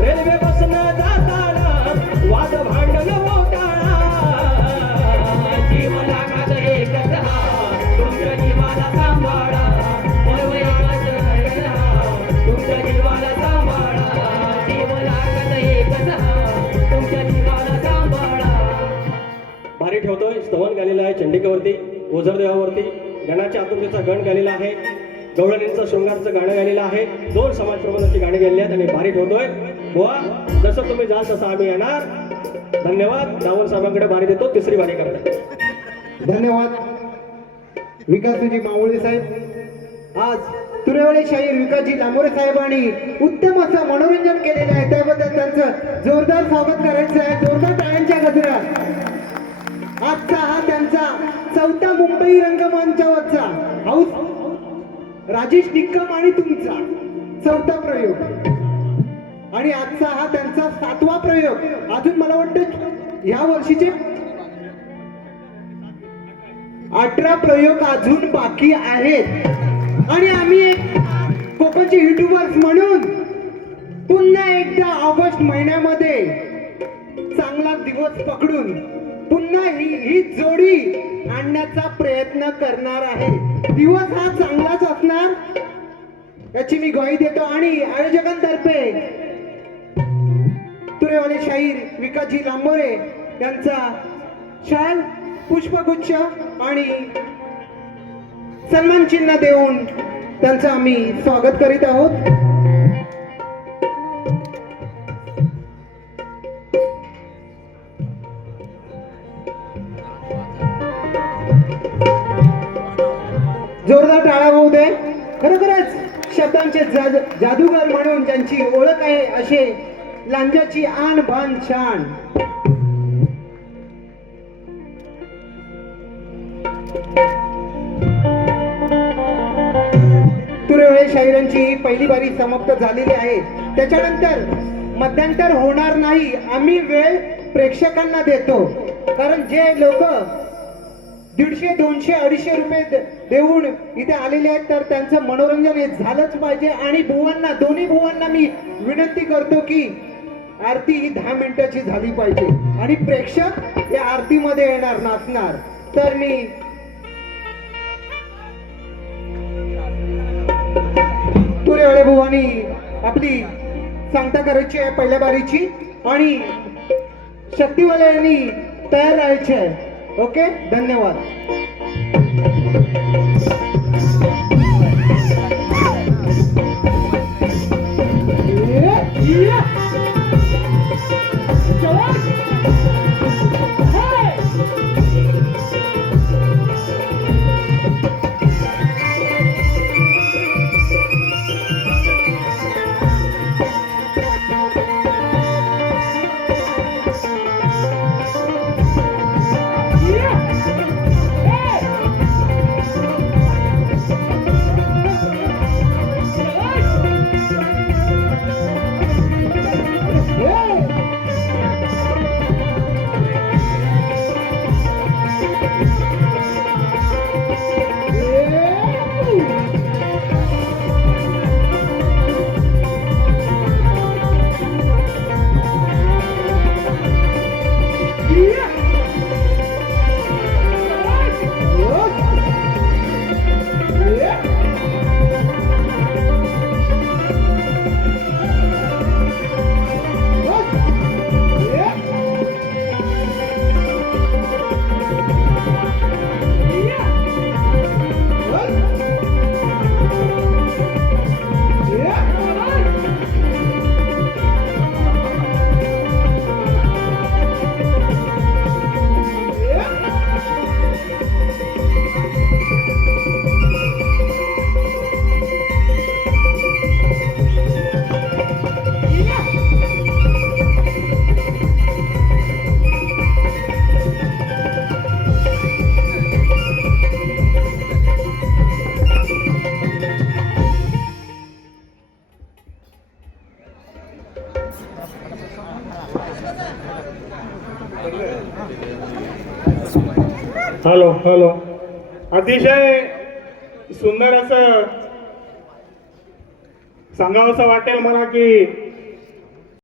रेल्वे बसनं जाताना वाद भांडण मोटाळा, जीव लाखात एकच हा, तुमच्या जीवाला सांभाळा, जीव लाखात एकच हा, ठेवतोय. स्तवन गालेलं आहे चंडिकेवरती, ओझरदेवावरती, गणाच्या आतुरतेचा गण गालेला आहे, गवळणींचं शृंगारचं गाणं गालेलं आहे, 2 समाज प्रबोधनाची गाणी गालेली आहेत आणि बारी ठेवतोय. बुवा जसं तुम्ही जाल तसं आम्ही येणार. धन्यवाद. दावण साहेबांकडे बारी देतो. तिसरी बारी करतात. धन्यवाद विकासजी मावळे साहेब. आज तुरेवाले शाहीर विकासजी लांबोरे साहेबांनी उत्तम असं मनोरंजन केलेलं आहे, त्याबद्दल त्यांचं जोरदार स्वागत करायचं आहे. जोरदार टाळ्यांच्या गजरात. आजचा हा त्यांचा 4था मुंबई रंगमंचावरचा हाऊस राजेश निक्कम आणि तुमचा 4था प्रयोग आणि आजचा हा त्यांचा 7वा प्रयोग. अजून मला वाटतं ह्या वर्षीचे 18 प्रयोग अजून बाकी आहेत आणि आम्ही एक कोकणचे युट्यूबर्स म्हणून पुन्हा एकदा ऑगस्ट महिन्यामध्ये चांगला दिवस पकडून पुन्हा ही जोडी आणण्याचा प्रयत्न करणार आहे. दिवस हा चांगलाच असणार याची मी ग्वाही देतो आणि आयोजकांतर्फे तुरेवाले शाहीर विकासजी लांबोरे यांचा शाल, पुष्पगुच्छ आणि सन्मान चिन्ह देऊन त्यांचं आम्ही स्वागत करीत आहोत. जोरदार टाळ्या होऊ दे. खरोखरच शब्दांचे जादूगार म्हणून ज्यांची ओळख आहे असे लांजाची आन बान शान. तुरेवाले शाहिरांची पहिली बारी समाप्त झालेली आहे. त्याच्यानंतर मध्यंतर होणार नाही. आम्ही वेळ प्रेक्षकांना देतो, कारण जे लोक 150, 200, 250 रुपये देऊन इथे आलेले आहेत तर त्यांचं मनोरंजन हे झालंच पाहिजे. आणि बुवांना, दोन्ही बुवांना मी विनंती करतो की आरती ही 10 मिनिटाची झाली पाहिजे आणि प्रेक्षक या आरतीमध्ये येणार नसणार. तर मी तुरेवाले बुवांनी आपली सांगता करायची आहे पहिल्या बारीची आणि शक्तीवाल्यांनी तयार राहायचे आहे. ओके, धन्यवाद. Hello hello. अतिशय सुंदर असं सांगावंसं वाटेल मला की